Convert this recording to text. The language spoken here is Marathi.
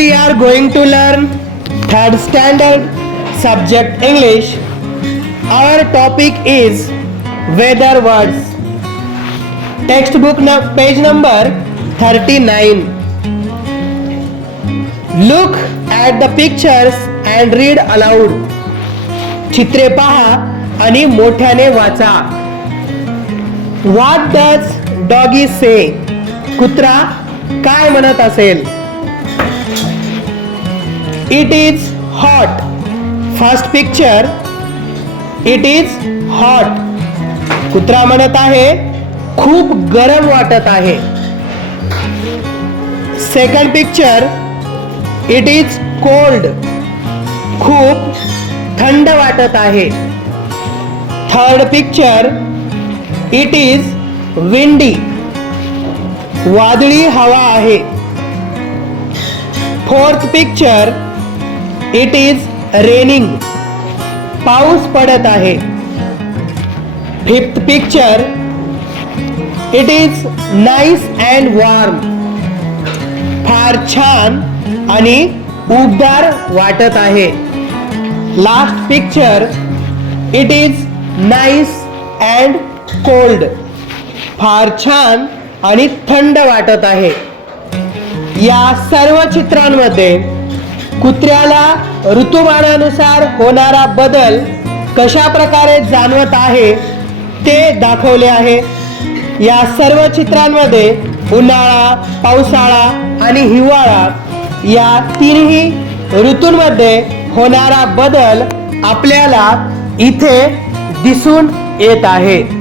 we are going to learn third standard subject English. Our topic is weather words. Textbook nu- page number 39. Look at the pictures and read aloud. चित्रे पहा आणि मोठ्याने वाचा What डज डॉगी से कुत्रा काय म्हणत असेल it is hot first picture it is hot कुत्रा म्हणत आहे खूप गरम वाटत आहे. Second picture it is cold खूप थंड वाटत आहे. Third picture it is windy वादळी हवा आहे. Fourth picture it is raining पाऊस पडत आहे. Fifth picture it is nice and warm फार छान आणि उबदार वाटत आहे. Last picture it is nice and cold फार छान आणि थंड वाटत आहे. या सर्व चित्रांमध्ये कुत्र्याला ऋतुमानानुसार होणारा बदल कशा प्रकारे जाणवत आहे ते दाखवले आहे. या सर्व चित्रांमध्ये उन्हाळा पावसाळा आणि हिवाळा या तिन्ही ऋतूंमध्ये होणारा बदल आपल्याला इथे दिसून येत आहे.